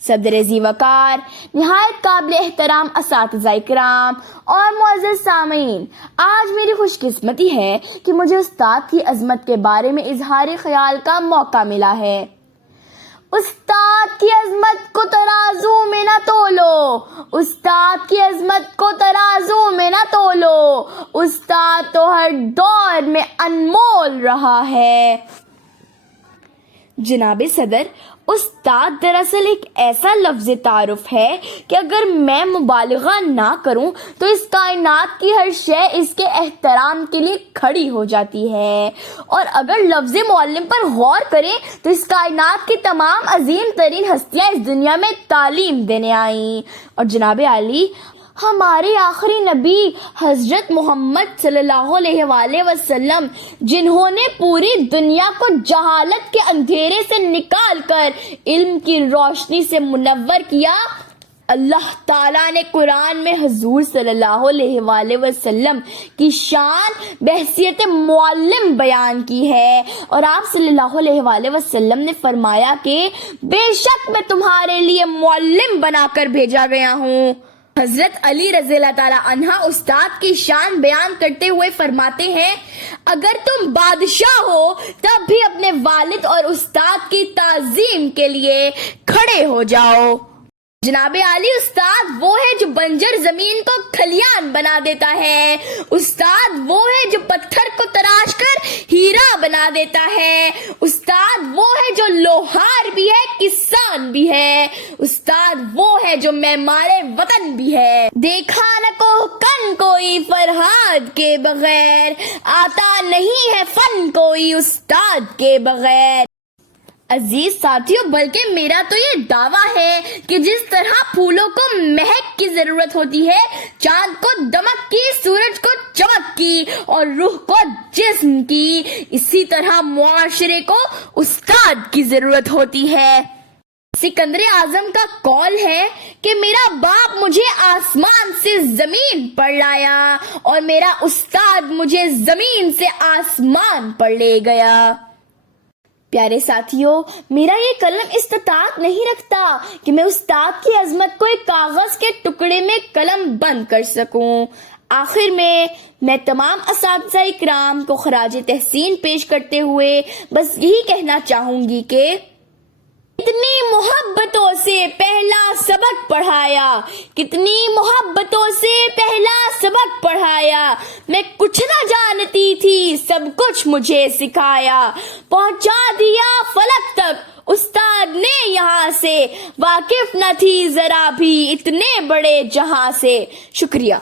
صدر ذیوقار، نہایت قابل احترام اساتذہ کرام اور معزز سامعین، آج میری خوش قسمتی ہے کہ مجھے استاد کی عظمت کے بارے میں اظہار خیال کا موقع ملا ہے۔ استاد کی عظمت کو ترازو میں نہ تولو، استاد کی عظمت کو ترازو میں نہ تولو، استاد تو ہر دور میں انمول رہا ہے۔ جناب صدر، استاد دراصل ایک ایسا لفظ تعارف ہے کہ اگر میں مبالغہ نہ کروں تو اس کائنات کی ہر شے اس کے احترام کے لیے کھڑی ہو جاتی ہے، اور اگر لفظ معلم پر غور کریں تو اس کائنات کی تمام عظیم ترین ہستیاں اس دنیا میں تعلیم دینے آئیں، اور جناب عالی ہمارے آخری نبی حضرت محمد صلی اللہ علیہ وآلہ وسلم، جنہوں نے پوری دنیا کو جہالت کے اندھیرے سے نکال کر علم کی روشنی سے منور کیا، اللہ تعالیٰ نے قرآن میں حضور صلی اللہ علیہ وآلہ وسلم کی شان بحیثیت معلم بیان کی ہے، اور آپ صلی اللہ علیہ وآلہ وسلم نے فرمایا کہ بے شک میں تمہارے لیے معلم بنا کر بھیجا گیا ہوں۔ حضرت علی رضی اللہ تعالیٰ عنہ استاد کی شان بیان کرتے ہوئے فرماتے ہیں، اگر تم بادشاہ ہو تب بھی اپنے والد اور استاد کی تعظیم کے لیے کھڑے ہو جاؤ۔ جناب عالی، استاد وہ ہے جو بنجر زمین کو کھلیان بنا دیتا ہے، استاد وہ ہے جو پتھر کو تراش کر ہیرا بنا دیتا ہے، استاد وہ ہے جو لوہار بھی ہے، کسان بھی ہے، استاد وہ ہے جو معمار وطن بھی ہے۔ دیکھا نہ کوہکن کوئی فرہاد کے بغیر، آتا نہیں ہے فن کوئی استاد کے بغیر۔ عزیز ساتھیوں، بلکہ میرا تو یہ دعویٰ ہے کہ جس طرح پھولوں کو مہک کی ضرورت ہوتی ہے، چاند کو دمک کی، سورج کو چمک کی اور روح کو جسم کی، اسی طرح معاشرے کو استاد کی ضرورت ہوتی ہے۔ سکندر اعظم کا قول ہے کہ میرا باپ مجھے آسمان سے زمین پر لایا اور میرا استاد مجھے زمین سے آسمان پر لے گیا۔ پیارے ساتھیوں، میرا یہ قلم استطاعت نہیں رکھتا کہ میں استاد کی عظمت کو ایک کاغذ کے ٹکڑے میں قلم بند کر سکوں۔ آخر میں تمام اساتذہ اکرام کو خراج تحسین پیش کرتے ہوئے بس یہی کہنا چاہوں گی کہ کتنی محبتوں سے پہلا سبق پڑھایا، کتنی محبتوں سے پہلا سبق پڑھایا، میں کچھ نہ جانتی تھی سب کچھ مجھے سکھایا، پہنچا دیا فلک تک استاد نے یہاں سے، واقف نہ تھی ذرا بھی اتنے بڑے جہاں سے۔ شکریہ۔